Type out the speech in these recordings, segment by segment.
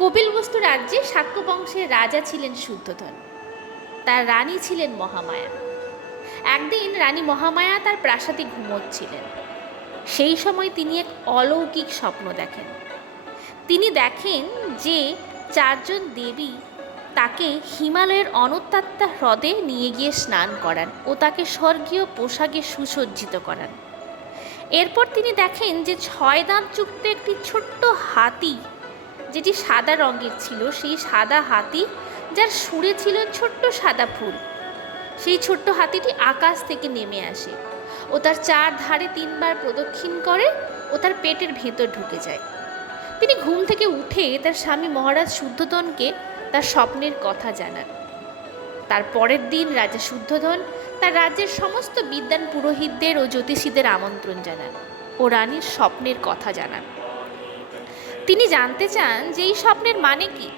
কপিলবস্তু রাজ্যে শাক্য বংশের রাজা ছিলেন শুদ্ধোধন, তার রানী ছিলেন মহামায়া। একদিন রানী মহামায়া তার প্রাসাদে ঘুমোচ্ছিলেন। সেই সময় তিনি এক অলৌকিক স্বপ্ন দেখেন। তিনি দেখেন যে 4 জন দেবী তাকে হিমালয়ের অনন্তাত্মা হ্রদে নিয়ে গিয়ে স্নান করান ও তাকে স্বর্গীয় পোশাকে সুসজ্জিত করান। এরপর তিনি দেখেন যে 6 দাঁতযুক্ত একটি ছোট্ট হাতি, যেটি সাদা রঙের ছিল, সেই সাদা হাতি যার সুরে ছিল ছোট্ট সাদা ফুল, সেই ছোট্ট হাতিটি আকাশ থেকে নেমে আসে ও তার 4 ধারে 3 বার প্রদক্ষিণ করে ও তার পেটের ভেতর ঢুকে যায়। তিনি ঘুম থেকে উঠে তার স্বামী মহারাজ শুদ্ধোধনকে তার স্বপ্নের কথা জানান। তার পরের দিন রাজা শুদ্ধোধন তার রাজ্যের সমস্ত বিদ্বান পুরোহিতদের ও জ্যোতিষীদের আমন্ত্রণ জানান ও রানীর স্বপ্নের কথা জানান। তিনি জানতে চান যে এই স্বপ্নের মানে কি।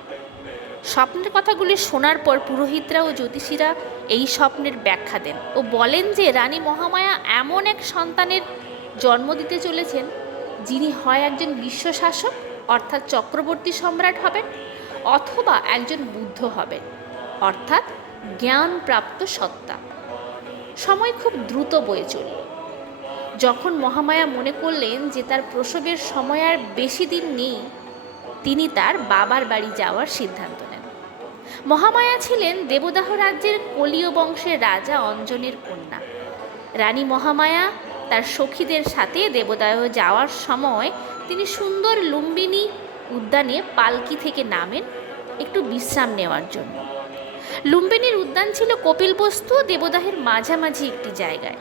স্বপ্নের কথাগুলি শোনার পর পুরোহিতরা ও জ্যোতিষীরা এই স্বপ্নের ব্যাখ্যা দেন ও বলেন যে রানী মহামায়া এমন এক সন্তানের জন্ম দিতে চলেছেন যিনি হয় একজন বিশ্বশাসক অর্থাৎ চক্রবর্তী সম্রাট হবেন, অথবা একজন বুদ্ধ হবেন অর্থাৎ জ্ঞানপ্রাপ্ত সত্তা। সময় খুব দ্রুত বয়ে চলল। যখন মহামায়া মনে করলেন যে তার প্রসবের সময় আর বেশি দিন নেই, তিনি তার বাবার বাড়ি যাওয়ার সিদ্ধান্ত নেন। মহামায়া ছিলেন দেবদাহ রাজ্যের কলীয় বংশের রাজা অঞ্জনের কন্যা। রানী মহামায়া তার সখীদের সাথে দেবদাহ যাওয়ার সময় তিনি সুন্দর লুম্বিনী উদ্যানে পালকি থেকে নামেন একটু বিশ্রাম নেওয়ার জন্য। লুম্বিনীর উদ্যান ছিল কপিলবস্তু ও দেবদাহের মাঝামাঝি একটি জায়গায়।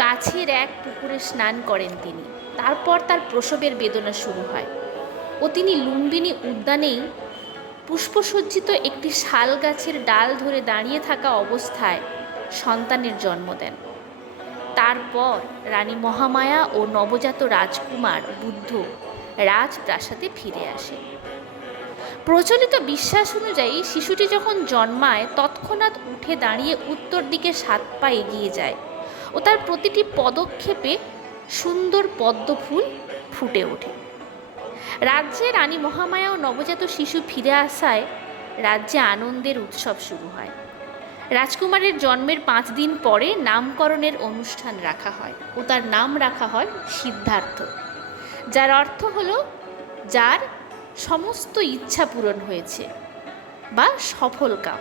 কাছের এক পুকুরে স্নান করেন তিনি। তারপর তার প্রসবের বেদনা শুরু হয় ও তিনি লুম্বিনী উদ্যানেই পুষ্পসজ্জিত একটি শাল গাছের ডাল ধরে দাঁড়িয়ে থাকা অবস্থায় সন্তানের জন্ম দেন। তারপর রানী মহামায়া ও নবজাত রাজকুমার বুদ্ধ রাজপ্রাসাদে ফিরে আসে। প্রচলিত বিশ্বাস অনুযায়ী শিশুটি যখন জন্মায় তৎক্ষণাৎ উঠে দাঁড়িয়ে উত্তর দিকে 7 পা এগিয়ে যায় ও তার প্রতিটি পদক্ষেপে সুন্দর পদ্ম ফুল ফুটে ওঠে। রাজ্যে রানী মহামায়া ও নবজাত শিশু ফিরে আসায় রাজ্যে আনন্দের উৎসব শুরু হয়। রাজকুমারের জন্মের 5 দিন পরে নামকরণের অনুষ্ঠান রাখা হয় ও তার নাম রাখা হয় সিদ্ধার্থ, যার অর্থ হলো যার সমস্ত ইচ্ছা পূরণ হয়েছে বা সফল কাম।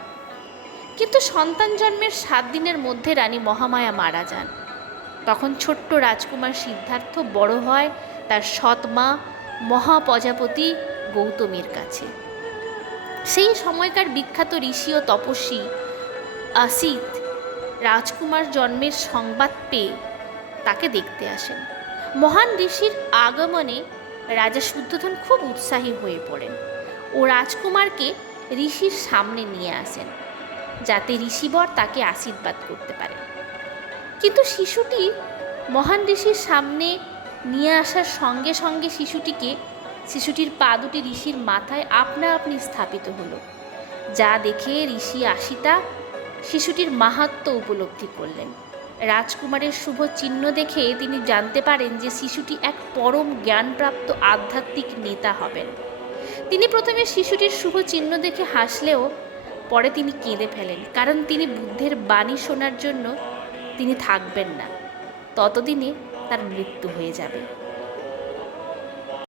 কিন্তু সন্তান জন্মের 7 দিনের মধ্যে রানী মহামায়া মারা যান। তখন ছোট্ট রাজকুমার সিদ্ধার্থ বড় হয় তার সৎ মা মহাপ্রজাপতি গৌতমীর কাছে। সেই সময়কার বিখ্যাত ঋষি ও তপস্বী অসিত রাজকুমার জন্মের সংবাদ পেয়ে তাকে দেখতে আসেন। মহান ঋষির আগমনে রাজা শুদ্ধোধন খুব উৎসাহী হয়ে পড়েন ও রাজকুমারকে ঋষির সামনে নিয়ে আসেন যাতে ঋষিবর তাকে আশীর্বাদ করতে পারে। কিন্তু শিশুটি মহান ঋষির সামনে নিয়ে আসার সঙ্গে সঙ্গে শিশুটির পা দুটি ঋষির মাথায় আপনা আপনি স্থাপিত হলো, যা দেখে ঋষি আশিতা শিশুটির মাহাত্ম্য উপলব্ধি করলেন। রাজকুমারের শুভ চিহ্ন দেখে তিনি জানতে পারেন যে শিশুটি এক পরম জ্ঞানপ্রাপ্ত আধ্যাত্মিক নেতা হবেন। তিনি প্রথমে শিশুটির শুভ চিহ্ন দেখে হাসলেও পরে তিনি কেঁদে ফেলেন, কারণ তিনি বুদ্ধের বাণী শোনার জন্য তিনি থাকবেন না, ততদিনে তার মৃত্যু হয়ে যাবে।